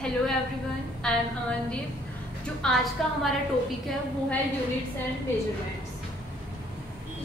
Hello everyone, I am Amandeep. जो आज का हमारा टॉपिक है वो है units and measurements.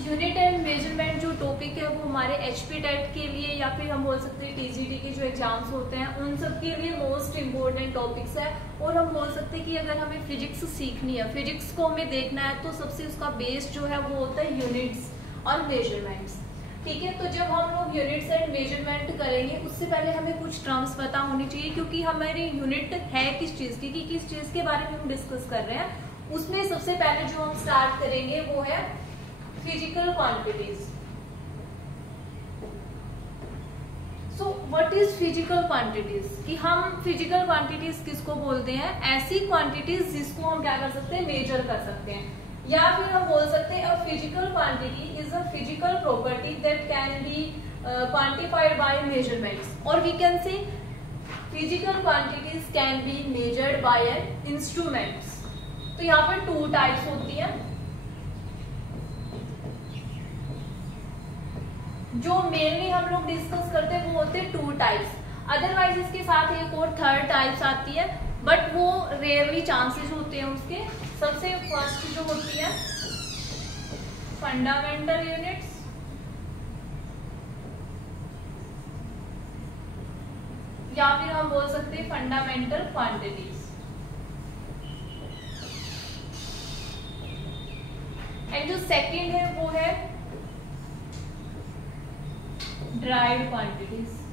Unit and measurement जो टॉपिक है वो हमारे एचपी टेट के लिए या फिर हम बोल सकते हैं टीजीटी के जो एग्जाम्स होते हैं उन सब के लिए मोस्ट इम्पोर्टेंट टॉपिक्स है। और हम बोल सकते हैं कि अगर हमें फिजिक्स सीखनी है, फिजिक्स को हमें देखना है, तो सबसे उसका बेस जो है वो होता है यूनिट्स और मेजरमेंट्स। ठीक है, तो जब हम लोग यूनिट्स एंड मेजरमेंट करेंगे उससे पहले हमें कुछ टर्म्स पता होनी चाहिए, क्योंकि हमारी यूनिट है किस चीज़ की, कि किस चीज़ के बारे में हम डिस्कस कर रहे हैं। उसमें सबसे पहले जो हम स्टार्ट करेंगे वो है physical quantities. So what is physical quantities? कि हम फिजिकल क्वांटिटीज किसको बोलते हैं? ऐसी क्वांटिटीज जिसको हम क्या कर सकते हैं, मेजर कर सकते हैं। या फिर हम बोल सकते हैं a physical quantity is a physical property that can be quantified by measurements, और we can say physical quantities can be measured by instruments. तो यहाँ पर टू टाइप्स होती है। जो मेनली हम लोग डिस्कस करते हैं वो होते हैं टू टाइप्स। अदरवाइज इसके साथ एक और थर्ड टाइप्स आती है, बट वो रेयरली चांसेस होते हैं उसके। सबसे फर्स्ट जो होती है फंडामेंटल यूनिट्स, या फिर हम बोल सकते हैं फंडामेंटल क्वांटिटीज। एंड जो सेकंड है वो है ड्राइव्ड क्वांटिटीज।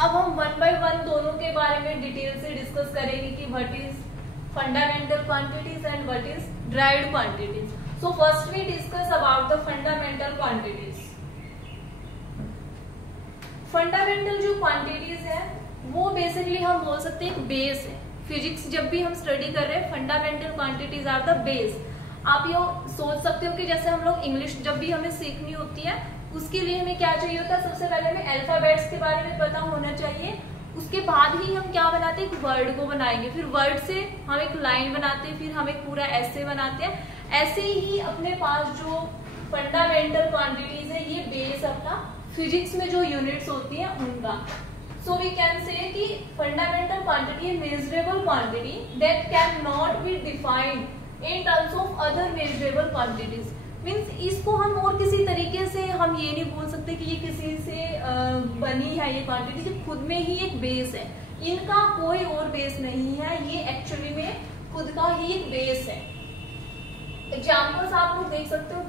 अब हम वन बाय वन दोनों के बारे में डिटेल से डिस्कस करेंगे कि what is fundamental quantities and what is derived quantities. So first we discuss about the fundamental quantities. Fundamental जो क्वांटिटीज है वो बेसिकली हम बोल सकते हैं एक बेस है। फिजिक्स जब भी हम स्टडी कर रहे हैं, fundamental quantities are the base. आप ये सोच सकते हो कि जैसे हम लोग इंग्लिश जब भी हमें सीखनी होती है उसके लिए हमें क्या चाहिए होता है, सबसे पहले हमें अल्फाबेट्स के बारे में पता होना चाहिए। उसके बाद ही हम क्या बनाते हैं, एक वर्ड को बनाएंगे, फिर वर्ड से हम एक लाइन बनाते हैं, फिर हम एक पूरा ऐसे बनाते हैं। ऐसे ही अपने पास जो फंडामेंटल क्वांटिटीज है ये बेस अपना फिजिक्स में जो यूनिट्स होती है उनका। So we can say कि fundamental quantity is measurable quantity that cannot be defined in terms of other measurable quantities. Means इसको हम और किसी तरीके से हम ये नहीं बोल सकते कि ये किसी से बनी है ये क्वांटिटी, जो खुद में ही एक बेस है। इनका कोई और बेस नहीं है, ये एक्चुअली में खुद का ही एक बेस है। एग्जाम्पल्स आप लोग देख सकते हो।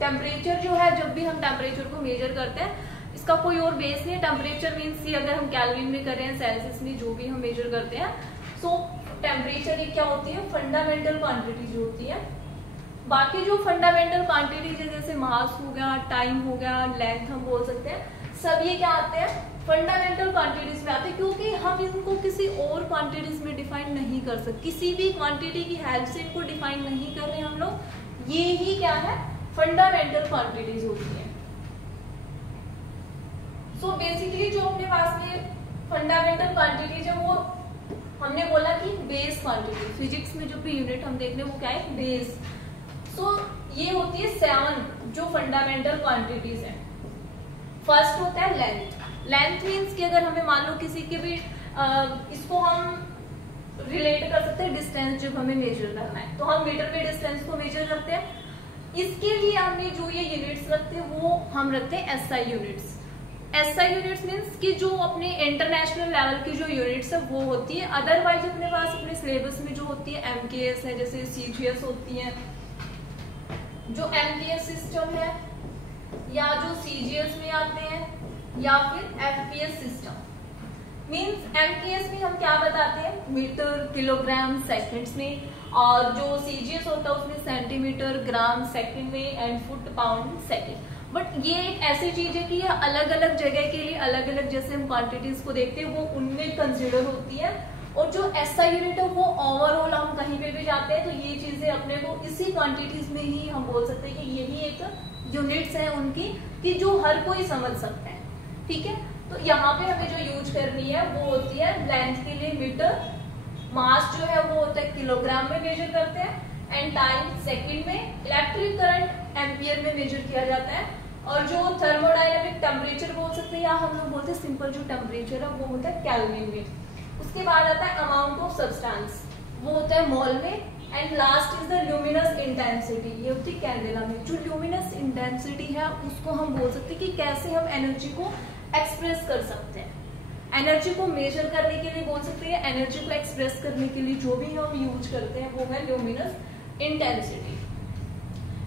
टेम्परेचर जो है, जब भी हम टेम्परेचर को मेजर करते हैं इसका कोई और बेस नहीं है। टेम्परेचर मीन्स कि अगर हम कैल्विन में कर रहे हैं, सेल्सियस में, जो भी हम मेजर करते हैं, सो टेम्परेचर ये क्या होती है, फंडामेंटल क्वांटिटी जो होती है। बाकी जो फंडामेंटल क्वांटिटी जैसे मास हो गया, टाइम हो गया, लेंथ हम बोल सकते हैं, सब ये क्या आते हैं, फंडामेंटल क्वांटिटीज में आते हैं, क्योंकि हम इनको किसी और क्वांटिटीज में डिफाइन नहीं कर सकते। किसी भी क्वांटिटी की हेल्प से इनको डिफाइन नहीं कर रहे हम लोग। ये ही क्या है, फंडामेंटल क्वांटिटीज होती है। सो बेसिकली जो अपने पास में फंडामेंटल क्वांटिटीज है वो हमने बोला कि बेस क्वांटिटी। फिजिक्स में जो भी यूनिट हम देख रहे हैं वो क्या है, बेस। सो ये होती है 7 जो फंडामेंटल क्वांटिटीज है। फर्स्ट होता है लेंथ। लेंथ मीन्स कि अगर हमें मान लो किसी के भी इसको हम रिलेट कर सकते हैं डिस्टेंस जब हमें मेजर करना है, तो हम मीटर में डिस्टेंस को मेजर करते हैं। इसके लिए हमने जो ये यूनिट्स रखते हैं वो हम रखते हैं SI units. SI units means कि जो अपने इंटरनेशनल लेवल की जो यूनिट्स है वो होती है। अदरवाइज अपने पास अपने सिलेबस में जो होती है एमकेएस है, जैसे सीजीएस होती है, जो एमकेएस सिस्टम है, या जो सीजीएस में आते हैं, या फिर एफपीएस सिस्टम। मीन्स एमकेएस में हम क्या बताते हैं, मीटर, किलोग्राम, सेकंड्स में, और जो सीजीएस होता है उसमें सेंटीमीटर, ग्राम, सेकंड में, and foot, pound, second. But ये एक ऐसी चीज है कि ये अलग अलग जगह के लिए अलग अलग, जैसे हम क्वांटिटीज को देखते हैं वो उनमें कंसिडर होती है। और जो एसआई यूनिट है वो ओवरऑल हम कहीं पे भी जाते हैं तो ये चीजें अपने को इसी क्वांटिटीज में ही हम बोल सकते हैं कि यही एक यूनिट्स है उनकी, कि जो हर कोई समझ सकता है। ठीक है, तो यहाँ पे हमें जो यूज करनी है वो होती है लेंथ के लिए मीटर, मास जो है वो होता है किलोग्राम में मेजर करते हैं, एंड टाइम सेकंड में, इलेक्ट्रिक करंट एम्पियर में मेजर किया जाता है, और जो थर्मोडायनेमिक टेम्परेचर बोल सकते हैं या हम लोग बोलते हैं सिंपल जो टेम्परेचर है वो होता है केल्विन में। उसके बाद आता है अमाउंट ऑफ सब्सटेंस, वो होता है मोल में, and last is the luminous intensity, ये होती है कैंडेला में। जो ल्यूमिनस इंटेंसिटी है उसको हम बोल सकते हैं कि कैसे हम एनर्जी को एक्सप्रेस कर सकते हैं, एनर्जी को मेजर करने के लिए बोल सकते हैं, एनर्जी को एक्सप्रेस करने के लिए जो भी हम यूज करते हैं वो है ल्यूमिनस इंटेंसिटी।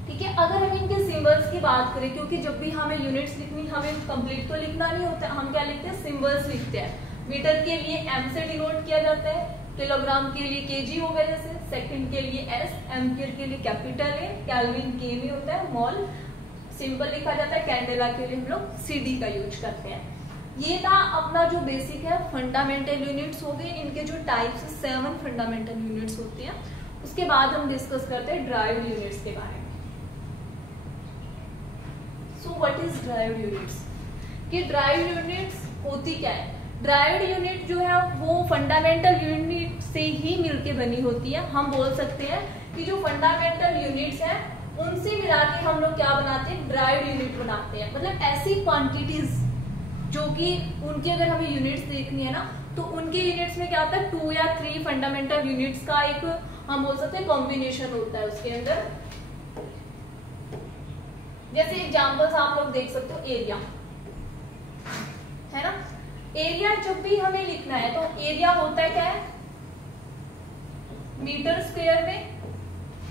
ठीक है, अगर हम इनके सिंबल्स की बात करें, क्योंकि जब भी हमें यूनिट्स लिखनी, हमें कंप्लीट तो लिखना नहीं होता, हम क्या लिखते हैं, सिंबल्स लिखते हैं। मीटर के लिए एम से डिनोट किया जाता है, किलोग्राम के लिए केजी हो गया जैसे, सेकंड के लिए एस, एम्पियर के लिए कैपिटल ए, केल्विन के में होता है, मोल सिंपल लिखा जाता है, कैंडेला के लिए हम लोग सीडी का यूज करते हैं। ये था अपना जो बेसिक है फंडामेंटल यूनिट्स हो गए, इनके जो टाइप्स 7 फंडामेंटल यूनिट्स होते हैं। उसके बाद हम डिस्कस करते हैं ड्राइव्ड यूनिट्स के बारे में। So what is derived units, कि ड्राइव्ड यूनिट्स होती क्या है। ड्राइव्ड यूनिट जो है वो फंडामेंटल यूनिट से ही मिलके बनी होती है। हम बोल सकते हैं कि जो फंडामेंटल यूनिट्स हैं उनसे मिला के हम लोग क्या बनाते हैं, ड्राइव्ड यूनिट बनाते हैं। मतलब ऐसी क्वांटिटीज जो कि उनकी अगर हमें यूनिट्स देखनी है ना, तो उनके यूनिट्स में क्या होता है, 2 या 3 फंडामेंटल यूनिट्स का एक हम बोल सकते हैं कॉम्बिनेशन होता है उसके अंदर। जैसे एग्जांपल्स आप लोग देख सकते हो, एरिया है ना, एरिया जब भी हमें लिखना है तो एरिया होता है क्या है, मीटर स्क्वायर में,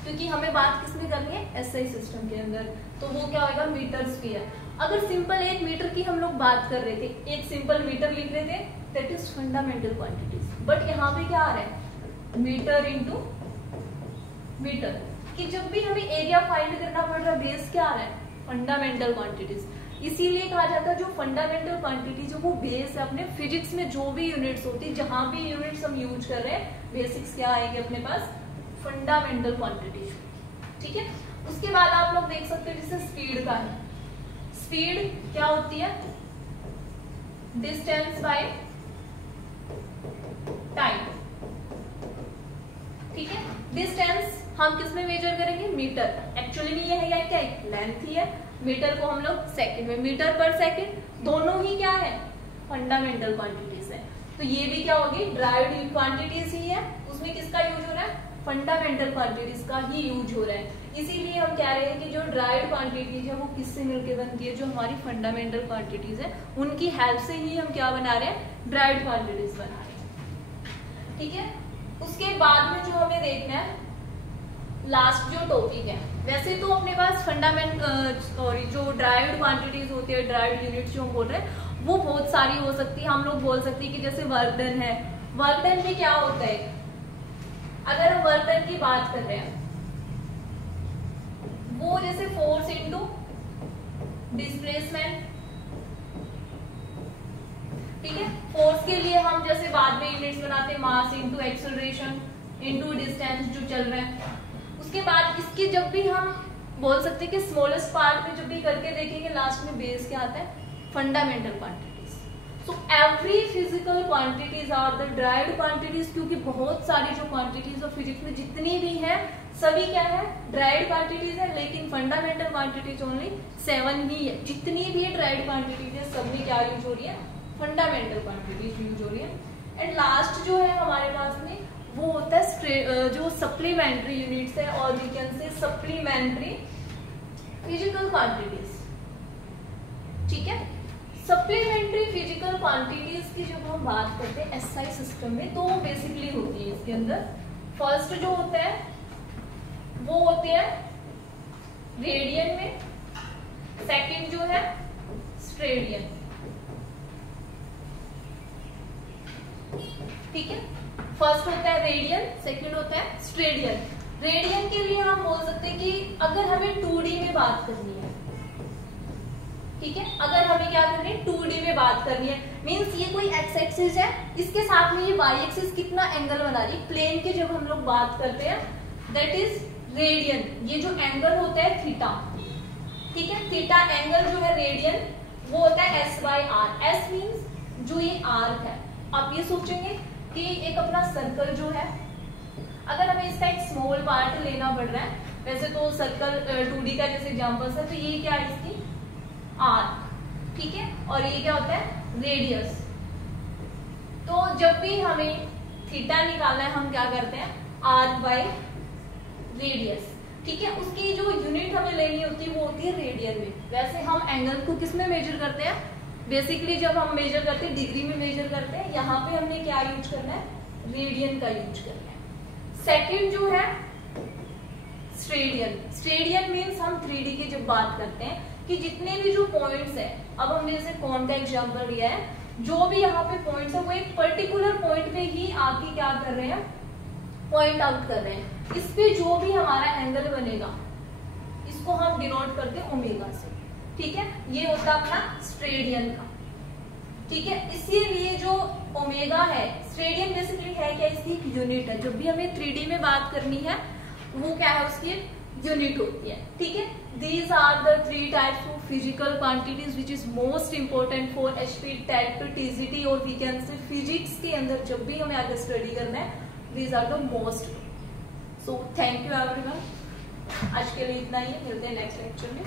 क्योंकि हमें बात किसमें करनी है, एसआई सिस्टम के अंदर, तो वो क्या होगा, मीटर स्क्वायर। अगर सिंपल 1 मीटर की हम लोग बात कर रहे थे, एक सिंपल मीटर लिख रहे थे, that is fundamental quantities, but यहाँ पे क्या आ रहा है, मीटर इंटू मीटर, कि जब भी हमें एरिया फाइंड करना पड़ रहा है, बेस क्या आ रहा है, फंडामेंटल क्वांटिटीज। इसीलिए कहा जाता है जो फंडामेंटल क्वांटिटी जो वो बेस है, अपने फिजिक्स में जो भी यूनिट्स होती है, जहां भी यूनिट्स हम यूज कर रहे हैं, बेसिक्स क्या आएंगे अपने पास, फंडामेंटल क्वांटिटीज। ठीक है, उसके बाद आप लोग देख सकते हैं जैसे स्पीड का है, स्पीड क्या होती है, डिस्टेंस बाय टाइम। ठीक है, डिस्टेंस हम किस में मेजर करेंगे, मीटर, एक्चुअली में ये है क्या, लेंथ ही है, मीटर को हम लोग सेकंड में, मीटर पर सेकंड, दोनों ही क्या है, फंडामेंटल क्वांटिटीज है। तो ये भी क्या होगी, ड्राइव्ड क्वांटिटीज ही है, उसमें किसका यूज हो रहा है, फंडामेंटल क्वांटिटीज का ही यूज हो रहा है। इसीलिए हम कह रहे हैं कि जो ड्राइव्ड क्वांटिटीज है वो किससे मिलकर बनती है, जो हमारी फंडामेंटल क्वांटिटीज है उनकी हेल्प से ही हम क्या बना रहे हैं, ड्राइव्ड क्वांटिटीज बना रहे हैं। ठीक है, उसके बाद में जो हमें देखना है लास्ट जो टॉपिक है, वैसे तो अपने पास सॉरी जो ड्राइव्ड क्वांटिटीज होती है, ड्राइव्ड यूनिट्स जो हम बोल रहे हैं वो बहुत सारी हो सकती है। हम लोग बोल सकते हैं कि जैसे वर्क डन है, वर्क डन में क्या होता है, अगर हम वर्क डन की बात कर रहे हैं वो जैसे फोर्स इनटू डिस्प्लेसमेंट। ठीक है, फोर्स के लिए हम जैसे बाद में यूनिट्स बनाते हैं, mass into acceleration into distance जो चल रहा है। उसके बाद इसकी जब भी हम बोल सकते हैं कि स्मॉलेस्ट पार्ट में जब भी करके देखेंगे, लास्ट में बेस क्या आता है, fundamental quantities. So every physical quantities are the derived quantities, क्योंकि बहुत सारी जो क्वांटिटीज ऑफ फिजिक्स में जितनी भी है सभी क्या है, ड्राइव्ड क्वांटिटीज है, लेकिन फंडामेंटल क्वांटिटीज ओनली 7 ही है। जितनी भी ड्राइव्ड क्वांटिटीज है सब में क्या यूज हो रही है, फंडामेंटल क्वांटिटीज यूज हो रही है। एंड लास्ट जो है हमारे पास में वो होता है जो सप्लीमेंट्री यूनिट्स है, और we can say supplementary physical quantities. ठीक है, सप्लीमेंट्री फिजिकल क्वांटिटीज की जब हम बात करते हैं एसआई सिस्टम में, तो बेसिकली होती है इसके अंदर, फर्स्ट जो होता है वो होते हैं रेडियन में, सेकंड जो है स्ट्रेडियन। ठीक है, फर्स्ट होता है रेडियन, सेकंड होता है स्ट्रेडियन। रेडियन के लिए हम बोल सकते हैं कि अगर हमें 2D में बात करनी है, ठीक है, अगर हमें क्या करनी है, 2D में बात करनी है, मींस ये कोई एक्स एक्सिस है, इसके साथ में ये वाई एक्सिस कितना एंगल बना रही है, प्लेन के जब हम लोग बात करते हैं दैट इज रेडियन। ये जो एंगल होता है थीटा, ठीक है, थीटा एंगल जो है रेडियन वो होता है S/R। S मींस जो ये आर्क है। आप ये सोचेंगे कि एक अपना सर्कल जो है अगर हमें इसका एक स्मॉल पार्ट लेना पड़ रहा है, वैसे तो सर्कल 2D का जैसे एग्जांपल्स है, तो ये क्या है इसकी आर्क, ठीक है, और ये क्या होता है रेडियस। तो जब भी हमें थीटा निकालना है हम क्या करते हैं आर्क बाय रेडियस, ठीक है। उसकी जो यूनिट हमें लेनी होती है वो होती है रेडियन में। वैसे हम एंगल को किस में मेजर करते हैं, बेसिकली जब हम मेजर करते हैं डिग्री में मेजर करते हैं। यहाँ पे हमने क्या यूज करना है, रेडियन का यूज करना है। सेकंड जो है स्टेडियन। स्टेडियन मीन्स हम 3D की जब बात करते हैं कि जितने भी जो पॉइंट्स है, अब हमने जैसे कौन का एग्जांपल लिया है, जो भी यहाँ पे पॉइंट्स है वो एक पर्टिकुलर पॉइंट पे ही आके क्या कर रहे हैं पॉइंट आउट कर रहे हैं। इस पे जो भी हमारा एंगल बनेगा इसको हम डिनोट करते हैं ओमेगा से, ठीक है। ये होता है अपना स्टेडियन का, ठीक है। इसीलिए जो ओमेगा है, स्टेडियन बेसिकली है क्या, इसकी एक यूनिट है। जब भी हमें 3D में बात करनी है वो क्या है, उसकी यूनिट होती है, ठीक है। These are the 3 types of physical quantities which is most important for HP, TET, TCT और we can say physics के अंदर जब भी हमें आगे स्टडी करना है, these are the most. So thank you everyone. आज के लिए इतना ही, मिलते हैं नेक्स्ट लेक्चर में।